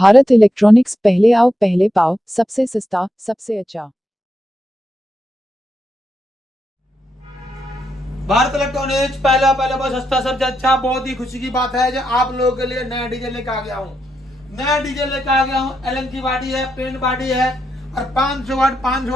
Bharat electronics, पहले आओ पहले पाओ, सबसे सस्ता सबसे अच्छा। भारत इलेक्ट्रॉनिक्स पहला बहुत सस्ता सबसे अच्छा। बहुत ही खुशी की बात है जो आप लोगों के लिए नया डीजल लेकर आ गया हूँ। नया डीजल लेकर आ गया हूँ। एलन की बॉडी है, पेंट बॉडी है और 500 वाट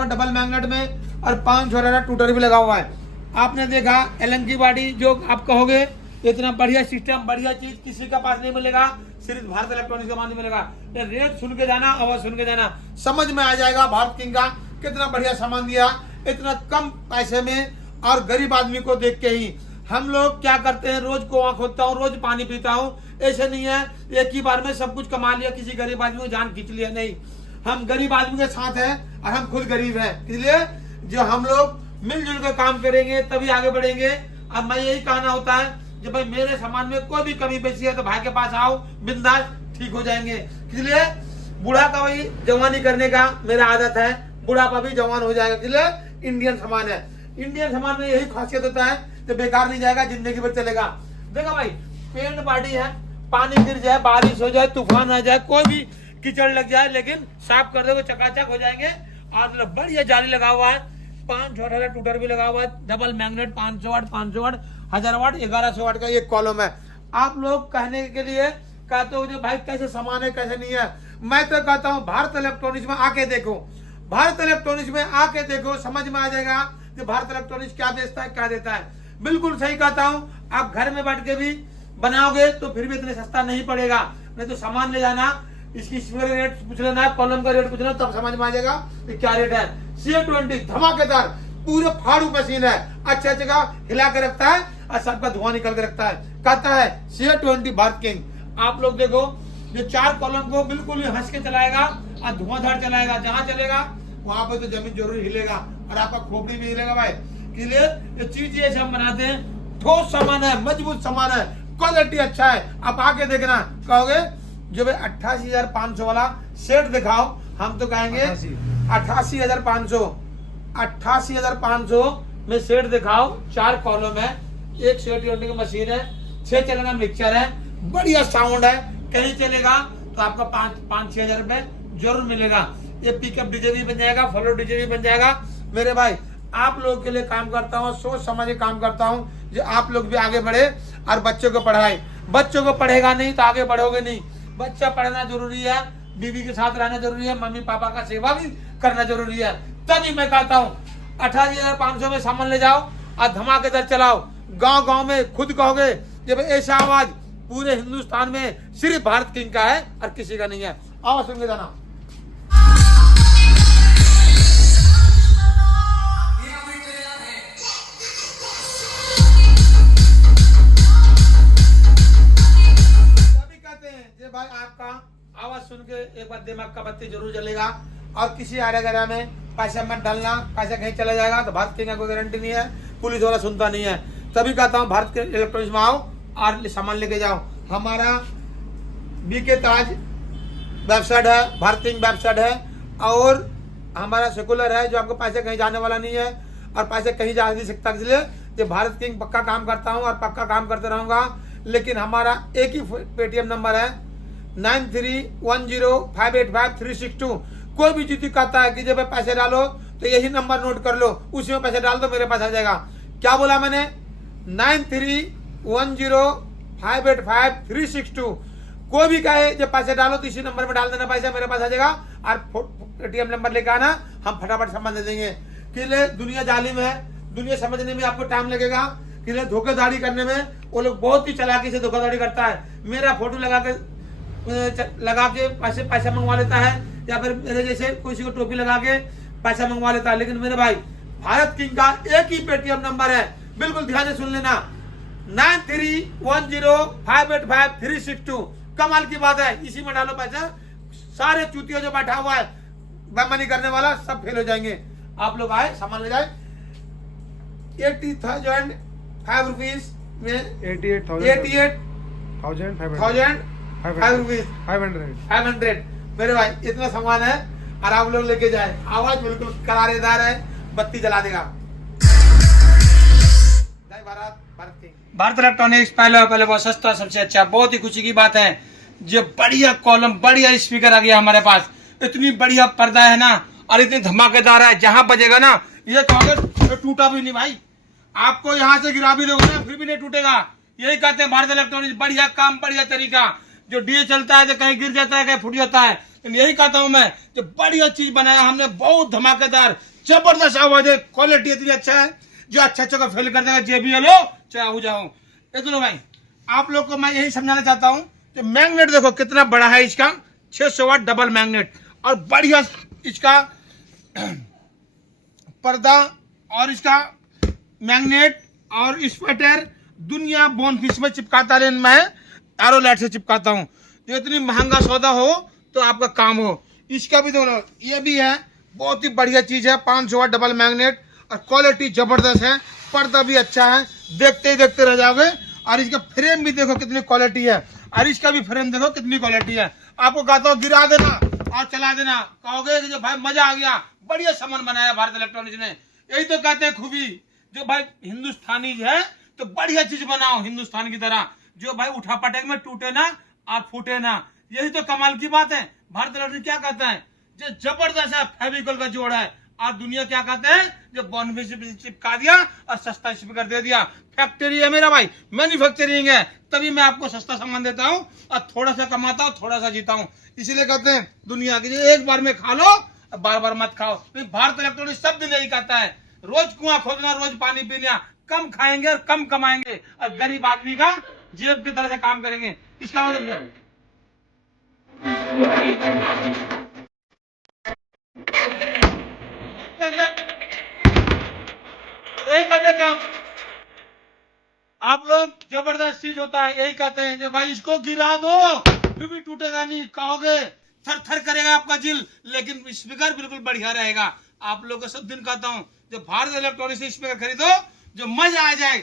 डबल मैग्नेट में और 500 वाट टूटर भी लगा हुआ है। आपने देखा एलन की बॉडी, जो आप कहोगे इतना बढ़िया सिस्टम, बढ़िया चीज किसी के पास नहीं मिलेगा, सिर्फ भारत इलेक्ट्रॉनिक्स के पास नहीं मिलेगा। ये रेट सुन के जाना, आवाज सुन के जाना, समझ में आ जाएगा भारत किंग का कितना बढ़िया सामान दिया इतना कम पैसे में। और गरीब आदमी को देख के ही हम लोग क्या करते हैं, रोज कुआं खोदता हूँ, रोज पानी पीता हूँ। ऐसे नहीं है एक ही बार में सब कुछ कमा लिया, किसी गरीब आदमी को जान खींच लिया, नहीं। हम गरीब आदमी के साथ हैं और हम खुद गरीब हैं, इसलिए जो हम लोग मिलजुल कर काम करेंगे तभी आगे बढ़ेंगे। और मैं यही कहना होता है जब भाई मेरे सामान में कोई भी कमी पेशी है तो भाई के पास आओ, बिंदास ठीक हो जाएंगे। इसलिए बूढ़ा का भाई जवानी करने का मेरा आदत है, बुढ़ापा भी जवान हो जाएगा। इसलिए इंडियन सामान है। इंडियन सामान में यही खासियत होता है तो बेकार नहीं जाएगा, जिंदगी भर चलेगा। देखा भाई, पेंट बॉडी है, पानी गिर जाए, बारिश हो जाए, तूफान आ जाए, कोई भी कीचड़ लग जाए, लेकिन साफ कर दोगे चकाचक हो जाएंगे। और बढ़िया जाली लगा हुआ है, 500 वाट टूटर भी लगा हुआ है, डबल मैग्नेट, 500 वाट, 1000 वाट, 1100 वाट का ये कॉलम है। आप लोग कहने के लिए कहते हो जो भाई कैसे सामान है कैसे नहीं है, मैं तो कहता हूँ भारत इलेक्ट्रॉनिक्स में आके देखो। भारत इलेक्ट्रॉनिक्स में आके देखो, समझ में आ जाएगा कि भारत इलेक्ट्रॉनिक्स क्या बेचता है क्या देता है। बिल्कुल सही कहता हूँ। आप घर में बैठ के भी बनाओगे तो फिर भी इतने सस्ता नहीं पड़ेगा। नहीं तो सामान ले जाना, इसकी रेट पूछ लेना, कॉलम का रेट पूछ लेना, तब समझ में आ जाएगा कि क्या रेट है। CA20 धमाकेदार पूरे फाड़ू मशीन है, अच्छा जगह हिला के रखता है और सबका धुआं निकल के रखता है। कहता है CA20 भारत किंग। आप लोग देखो, ये 4 कॉलम को बिल्कुल हंस के चलाएगा और धुआंधार चलाएगा। जहां चलेगा वहां पे तो जमीन जरूर हिलेगा और आपका खोपड़ी भी हिलेगा भाई। इसलिए ये चीज ऐसे हम बनाते हैं, ठोस सामान है, मजबूत सामान है, क्वालिटी अच्छा है। आप आके देखना, कहोगे जो भाई 88,500 वाला सेट दिखाओ, हम तो कहेंगे 88,500 में सेट दिखाओ। 4 कॉलम है, एक CA20 की मशीन है, 6 चलेगा मिक्सचर है, बढ़िया साउंड है, कहीं चलेगा तो आपका 5-6 हजार रुपए जरूर मिलेगा। ये पिकअप डीजे भी बन जाएगा, फॉलो डीजे भी बन जाएगा। मेरे भाई आप लोगों के लिए काम करता हूँ, सोच समझ के काम करता हूँ जो आप लोग भी आगे बढ़े और बच्चों को पढ़ाए। बच्चों को पढ़ेगा नहीं तो आगे बढ़ोगे नहीं। बच्चा पढ़ना जरूरी है, बीवी के साथ रहना जरूरी है, मम्मी पापा का सेवा भी करना जरूरी है। तभी मैं कहता हूँ 88,500 में सामान ले जाओ और धमाकेदार चलाओ। गांव गांव में खुद कहोगे जब ऐसा आवाज पूरे हिंदुस्तान में सिर्फ भारत किंग का है और किसी का नहीं है। आवाज सुन के जाना। भाई आपका आवाज सुन के एक बार दिमाग का बत्ती जरूर जलेगा। और किसी आरेगरा में पैसा मत डालना, पैसा कहीं चला जाएगा तो भारत किंग का कोई गारंटी नहीं है, पुलिस वाला सुनता नहीं है। तभी कहता हूँ भारत के इलेक्ट्रॉनिक्स में आओ और सामान लेके जाओ। हमारा BK ताज वेबसाइट है, भारत किंग वेबसाइट है, और हमारा सेकुलर है जो आपको पैसे कहीं जाने वाला नहीं है और पैसे कहीं जा नहीं सकता। इसलिए ये भारत किंग पक्का काम करता हूँ और पक्का काम करते रहूंगा। लेकिन हमारा एक ही पेटीएम नंबर है 9310585362। कोई भी जीती कहता है कि जब पैसे डालो तो यही नंबर नोट कर लो, उसी में पैसे डाल दो, मेरे पास आ जाएगा। क्या बोला मैंने? 9310585362। कोई भी कहे जब पैसे डालो तो इसी नंबर में डाल देना, पैसा मेरे पास आ जाएगा। और पेटीएम नंबर लेकर आना, हम फटाफट सामान दे देंगे। कि दुनिया जालिम है, दुनिया समझने में आपको टाइम लगेगा। कि धोखाधड़ी करने में वो लोग बहुत ही चालाकी से धोखाधड़ी करता है। मेरा फोटो लगा के पैसा मंगवा लेता है, या फिर मेरे जैसे किसी को टोपी लगा के पैसा मंगवा लेता है। लेकिन मेरे भाई भारत किंग का एक ही पेटीएम नंबर है, बिल्कुल ध्यान से सुन लेना, 9310585362। कमाल की बात है, इसी में डालो पैसा, सारे चूतिया जो बैठा हुआ है बेईमानी करने वाला सब फेल हो जाएंगे। आप लोग आए, सामान ले जाए। 80,005 रुपीज में 88,500 मेरे भाई इतना सामान है और आप लोग लेके जाए। आवाज बिल्कुल करारेदार है, बत्ती जला देगा। जय भारत, भारत किंग। भारत इलेक्ट्रॉनिक्स पहले बहुत सस्ता सबसे अच्छा। बहुत ही खुशी की बात है ये बढ़िया कॉलम, बढ़िया स्पीकर आ गया हमारे पास। इतनी बढ़िया पर्दा है ना, और इतनी धमाकेदार है, जहां बजेगा ना ये कहोगे तो टूटा भी नहीं भाई। आपको यहाँ से गिरा भी दोगे ना फिर भी नहीं टूटेगा। यही कहते हैं भारत इलेक्ट्रॉनिक्स, बढ़िया काम, बढ़िया तरीका। जो डीए चलता है तो कहीं गिर जाता है, कहीं फूट जाता है, यही कहता हूं मैं, जो बढ़िया चीज बनाया हमने, बहुत धमाकेदार, जबरदस्त आवाज है, क्वालिटी इतनी अच्छा है जो अच्छा का फेल कर देगा, JBL हो चाहे हो जाओ। ये दोनों भाई आप लोग को मैं यही समझाना चाहता हूँ कि मैग्नेट देखो कितना बड़ा है इसका, 600 वाट डबल मैग्नेट, और बढ़िया इसका पर्दा और इसका मैग्नेट और स्वेटर दुनिया बोनफिश में चिपकाता रहे, मैं एरो लाइट से चिपकाता हूँ। तो इतनी महंगा सौदा हो तो आपका काम हो। इसका भी दोनों ये भी है, बहुत ही बढ़िया चीज है, 500 वाट डबल मैग्नेट, और क्वालिटी जबरदस्त है, पर्दा भी अच्छा है, देखते ही देखते रह जाओगे। और इसका फ्रेम भी देखो कितनी क्वालिटी है, और इसका भी फ्रेम देखो कितनी क्वालिटी है। आपको कहता हूँ गिरा देना और चला देना, कहोगे कि जो भाई मजा आ गया, बढ़िया सामान बनाया भारत इलेक्ट्रॉनिक्स ने। यही तो कहते हैं खूबी, जो भाई हिंदुस्तानी है तो बढ़िया चीज बनाओ हिंदुस्तान की तरह, जो भाई उठा पटक में टूटे ना और फूटे ना। यही तो कमाल की बात है। भारत इलेक्ट्रॉनिक्स क्या कहता है, जो जबरदस्त है, फेविकोल का जोड़ है, और दुनिया क्या कहते हैं, जो बॉन्डफिश चिपका दिया और सस्ता स्पीकर दे दिया। फैक्ट्री है मेरा भाई, मैन्युफैक्चरिंग है, तभी मैं आपको सस्ता सामान देता हूँ और थोड़ा सा कमाता हूँ, थोड़ा सा जीता हूँ। इसीलिए कहते हैं दुनिया की एक बार में खा लो, बार बार मत खाओ। तो भारत इलेक्ट्रॉनिक्स सब दिन यही कहता है, रोज कुआं खोदना, रोज पानी पीना, कम खाएंगे और कम कमाएंगे, और गरीब आदमी का जेब की तरह से काम करेंगे। इसका मतलब काम आप लोग जबरदस्त चीज होता है, यही कहते हैं कि भाई इसको गिरा दो फिर भी टूटेगा नहीं, कहोगे थर थर करेगा आपका दिल, लेकिन स्पीकर बिल्कुल बढ़िया रहेगा। आप लोग को सब दिन कहता हूँ, जब भारत इलेक्ट्रॉनिक्स से स्पीकर खरीदो जो मजा आ जाए,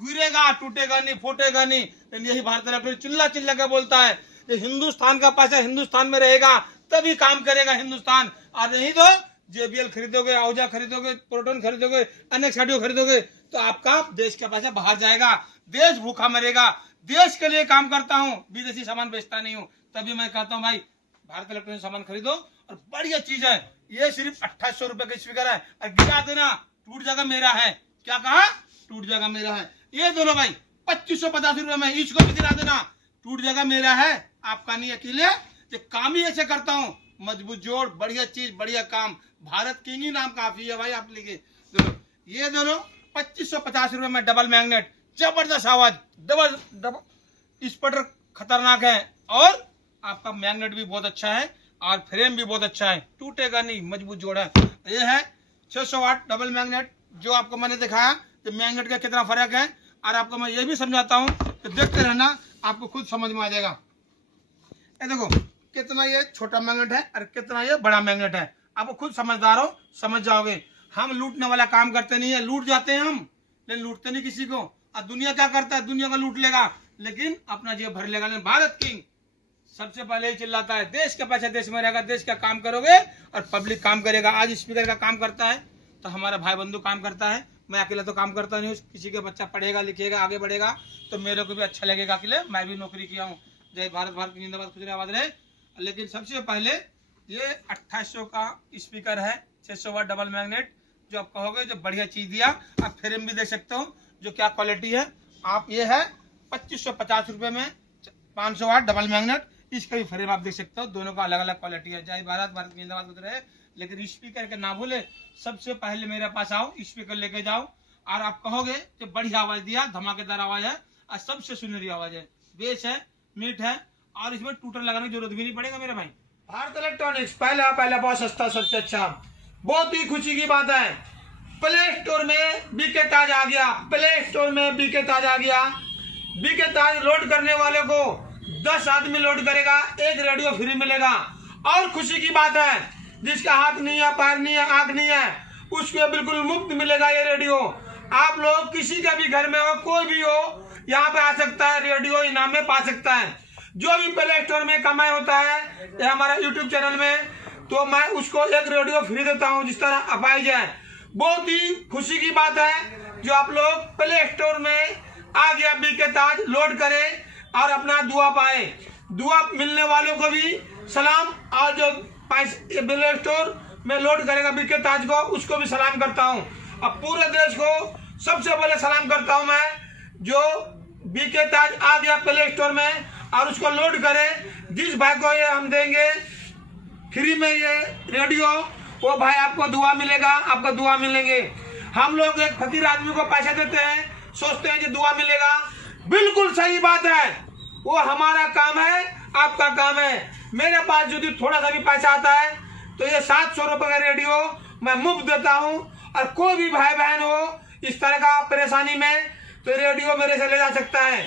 गिरेगा टूटेगा नहीं, फूटेगा नहीं। यही भारत इलेक्ट्रॉनिक्स चिल्ला चिल्ला के बोलता है, हिंदुस्तान का पैसा हिंदुस्तान में रहेगा तभी काम करेगा हिंदुस्तान, और नहीं तो JBL खरीदोगे, आहूजा खरीदोगे, प्रोटॉन खरीदोगे, NX ऑडियो खरीदोगे तो आपका देश का पैसा बाहर जाएगा, देश भूखा मरेगा। देश के लिए काम करता हूँ, विदेशी सामान बेचता नहीं हूँ, तभी मैं कहता हूँ भाई भारत इलेक्ट्रॉनिक सामान खरीदो, और बढ़िया चीज है। ये सिर्फ 2800 रुपए का स्पीकर है, और गिरा देना टूट जाएगा मेरा है, क्या कहा, टूट जाएगा मेरा है। ये दोनों भाई 2550 रुपए में, इसको भी गिरा देना, टूट जाएगा मेरा है, आपका नहीं। अकेले ये काम ही ऐसे करता हूँ, मजबूत जोड़, बढ़िया चीज, बढ़िया काम, भारत किंग ही नाम काफी है भाई आप लिखे। ये दोनों 2550 रुपए में डबल मैग्नेट, जबरदस्त आवाज, डबल स्पीकर खतरनाक है, और आपका मैग्नेट भी बहुत अच्छा है, और फ्रेम भी बहुत अच्छा है, टूटेगा नहीं, मजबूत जोड़ है। ये है 600 वाट डबल मैग्नेट, जो आपको मैंने दिखाया कि मैग्नेट का कितना फर्क है, और आपको मैं ये भी समझाता हूँ कि देखते रहना, आपको खुद समझ में आ जाएगा। ये देखो कितना ये छोटा मैग्नेट है और कितना ये बड़ा मैग्नेट है, आपको खुद समझदार हो समझ जाओगे। हम लूटने वाला काम करते नहीं है, लूट जाते हैं हम, लेकिन लूटते नहीं किसी को। और दुनिया क्या करता है, दुनिया का लूट लेगा लेकिन अपना जेब भर लेगा। लेकिन भारत किंग सबसे पहले ही चिल्लाता है, देश का पैसा देश में रहेगा, देश का काम करोगे और पब्लिक काम करेगा। आज स्पीकर का काम करता है तो हमारा भाई बंधु काम करता है, मैं अकेला तो काम करता नहीं हूँ। किसी का बच्चा पढ़ेगा लिखेगा आगे बढ़ेगा तो मेरे को भी अच्छा लगेगा, अकेले मैं भी नौकरी किया हूँ। जय भारत, भारत की जिंदाबाद, खुश आबाद रहे। लेकिन सबसे पहले ये 2800 का स्पीकर है, 600 वाट डबल मैग्नेट, जो आप कहोगे जो बढ़िया चीज दिया। आप फ्रेम भी देख सकते हो जो क्या क्वालिटी है। आप ये है 2550 रुपए में 500 वाट डबल मैग्नेट, इसका भी फ्रेम आप देख सकते हो, दोनों का अलग अलग क्वालिटी है। जय भारत, भारत की जिंदाबाद होते रहे। लेकिन स्पीकर के ना भूले, सबसे पहले मेरे पास आओ, स्पीकर लेके जाओ, और आप कहोगे जो बढ़िया आवाज दिया, धमाकेदार आवाज है और सबसे सुनहरी आवाज है, बेस है, मीट है, और इसमें टूटर लगाने की जरूरत भी नहीं पड़ेगा मेरे भाई। भारत इलेक्ट्रॉनिक्स पहला बहुत सस्ता, सबसे अच्छा। बहुत ही खुशी की बात है, प्ले स्टोर में बीके ताज आ गया, प्ले स्टोर में बीके ताज आ गया। बीके ताज लोड करने वाले को 10 आदमी लोड करेगा, एक रेडियो फ्री मिलेगा। और खुशी की बात है, जिसका हाथ नहीं है, पैर नहीं है, आंख नहीं है, उसको बिल्कुल मुफ्त मिलेगा ये रेडियो। आप लोग किसी का भी घर में हो, कोई भी हो, यहाँ पे आ सकता है, रेडियो इनाम में पा सकता है। जो भी प्ले स्टोर में कमाई होता है या हमारा यूट्यूब चैनल में, तो मैं उसको एक रेडियो फ्री देता हूँ, जिस तरह अपाइज है। बहुत ही खुशी की बात है जो आप लोग प्ले स्टोर में आ गया बीके ताज, लोड करे और अपना दुआ पाए। दुआ मिलने वालों को भी सलाम, और जो पैसे प्ले स्टोर में लोड करेगा बीके ताज को, उसको भी सलाम करता हूँ। अब पूरे देश को सबसे पहले सलाम करता हूँ मैं, जो बीके ताज आ गया प्ले स्टोर में और उसको लोड करे। जिस भाई को ये हम देंगे फ्री में ये रेडियो, वो भाई आपको दुआ मिलेगा, आपको दुआ मिलेंगे। हम लोग एक फकीर आदमी को पैसे देते हैं, सोचते हैं कि दुआ मिलेगा, बिल्कुल सही बात है, वो हमारा काम है, आपका काम है। मेरे पास यदि थोड़ा सा भी पैसा आता है तो ये 700 रुपये का रेडियो मैं मुफ्त देता हूँ, और कोई भी भाई बहन हो इस तरह का परेशानी में तो रेडियो मेरे से ले जा सकता है,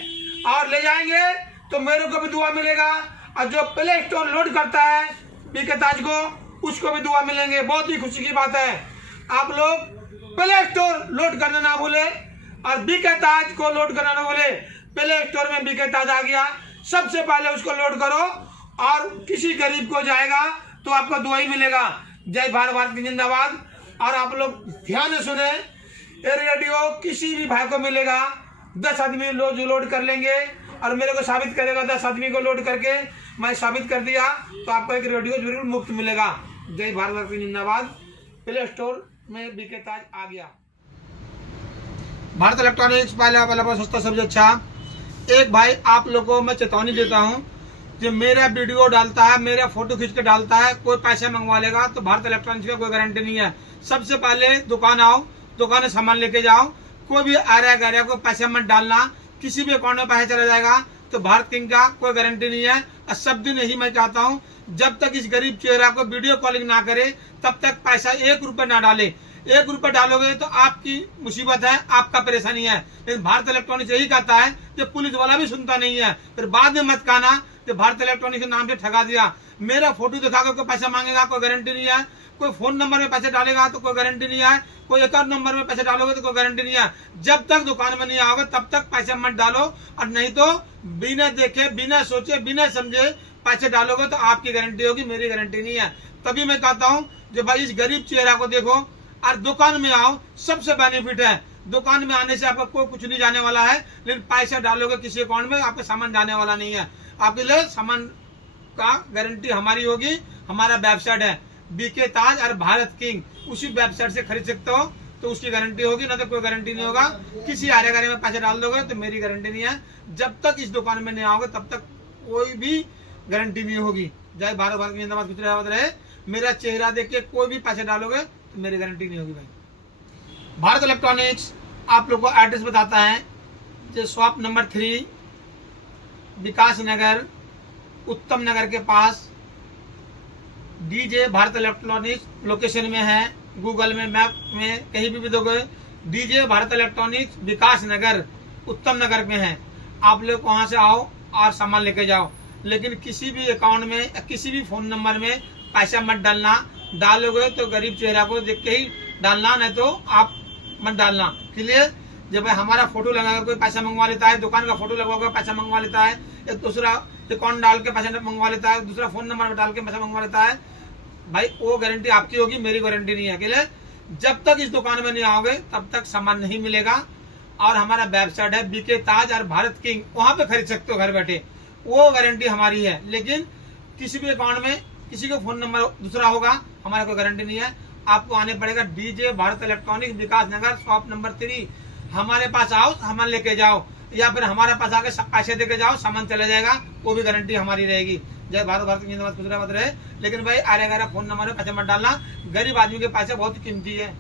और ले जाएंगे तो मेरे को भी दुआ मिलेगा, और जो प्ले स्टोर लोड करता है बीके ताज को, उसको भी दुआ मिलेंगे। बहुत ही खुशी की बात है। आप लोग प्ले स्टोर लोड करना ना भूले और बीके ताज को लोड करना ना भूले। प्ले स्टोर में बीके ताज आ गया, सबसे पहले उसको लोड करो, और किसी गरीब को जाएगा तो आपको दुआ ही मिलेगा। जय भारत, भारत की जिंदाबाद। और आप लोग ध्यान से सुने, ये रेडियो किसी भी भाई को मिलेगा, 10 आदमी लोड कर लेंगे और मेरे को साबित करेगा, 10 आदमी को लोड करके मैं साबित कर दिया तो आपको एक रेडियो जरूर मुफ्त मिलेगा। जय भारत, भारत की जिंदाबाद। प्ले स्टोर में बीके ताज आ गया। भारत इलेक्ट्रॉनिक्स पहला सस्ता सबसे अच्छा। एक भाई आप लोगों को मैं चेतावनी देता हूँ, जो मेरा वीडियो डालता है, मेरा फोटो खींच के डालता है, कोई पैसे मंगवा लेगा तो भारत इलेक्ट्रॉनिक्स का कोई गारंटी नहीं है। सबसे पहले दुकान आओ, दुकान से सामान लेके जाओ, कोई भी आ रहा है को पैसे मत डालना, किसी भी अकाउंट में पैसा चला जाएगा तो भारत किंग का कोई गारंटी नहीं है। और सब दिन यही मैं चाहता हूँ, जब तक इस गरीब चेहरा को वीडियो कॉलिंग ना करे तब तक पैसा 1 रुपए ना डाले। 1 रुपए डालोगे तो आपकी मुसीबत है, आपका परेशानी है। लेकिन भारत इलेक्ट्रॉनिक्स यही कहता है कि पुलिस वाला भी सुनता नहीं है, फिर बाद में मत कहना कि भारत इलेक्ट्रॉनिक्स के नाम से ठगा दिया। मेरा फोटो दिखाकर कोई पैसा मांगेगा, कोई गारंटी नहीं है। कोई फोन नंबर में पैसे डालेगा तो कोई गारंटी नहीं है, कोई अकाउंट नंबर में पैसे डालोगे तो कोई गारंटी नहीं है। जब तक दुकान में नहीं आओगे तब तक पैसे मत डालो, और नहीं तो बिना देखे, बिना सोचे, बिना समझे पैसे डालोगे तो आपकी गारंटी होगी, मेरी गारंटी नहीं है। तभी मैं कहता हूँ जो भाई इस गरीब चेहरा को देखो और दुकान में आओ, सबसे बेनिफिट है। दुकान में आने से आपको कोई कुछ नहीं जाने वाला है, लेकिन पैसा डालोगे किसी अकाउंट में आपका सामान जाने वाला नहीं है। आपके लिए सामान का गारंटी हमारी होगी। हमारा वेबसाइट है बीके ताज और भारत किंग, उसी वेबसाइट से खरीद सकते हो तो उसकी गारंटी होगी, ना तो कोई गारंटी नहीं होगा। किसी आरे गारे में पैसे डाल दोगे तो मेरी गारंटी नहीं है। जब तक इस दुकान में नहीं आओगे तब तक कोई भी गारंटी नहीं होगी। जय भारत, भारत की जिंदाबाद, कुछ रहे। मेरा चेहरा देख के कोई भी पैसे डालोगे तो मेरी गारंटी नहीं होगी भाई। भारत इलेक्ट्रॉनिक्स आप लोग को एड्रेस बताता है, जो शॉप नंबर 3 विकास नगर, उत्तम नगर के पास डीजे भारत इलेक्ट्रॉनिक्स लोकेशन में है। गूगल में, मैप में कहीं भी दोगे डीजे भारत इलेक्ट्रॉनिक्स विकास नगर, उत्तम नगर में है। आप लोग वहां से आओ और सामान लेके जाओ, लेकिन किसी भी अकाउंट में या किसी भी फोन नंबर में पैसा मत डालना। डालोगे तो गरीब चेहरा को देख के ही डालना, नहीं तो आप मत डालना। क्लियर? जब हमारा फोटो लगाकर कोई पैसा मंगवा लेता है, दुकान का फोटो लगवाकर पैसा मंगवा लेता है, या दूसरा अकाउंट डाल के पैसा मंगवा लेता है, दूसरा फोन नंबर डाल के पैसा मंगवा लेता है, भाई वो गारंटी आपकी होगी, मेरी गारंटी नहीं है। क्लियर? जब तक इस दुकान में नहीं आओगे तब तक सामान नहीं मिलेगा। और हमारा वेबसाइट है बीके ताज और भारत किंग, वहां पे खरीद सकते हो घर बैठे, वो गारंटी हमारी है। लेकिन किसी भी अकाउंट में किसी का फोन नंबर दूसरा होगा, हमारा कोई गारंटी नहीं है। आपको आने पड़ेगा डीजे भारत इलेक्ट्रॉनिक्स विकास नगर, शॉप नंबर 3। हमारे पास आओ, सामान लेके जाओ, या फिर हमारे पास आके पैसे देके जाओ, सामान चले जाएगा, वो भी गारंटी हमारी रहेगी। जय भारत, भारत की जिंदाबाद, खुश रहे। लेकिन भाई आरे गारे फोन नंबर में पैसे मत डालना, गरीब आदमी के पैसे बहुत कीमती है।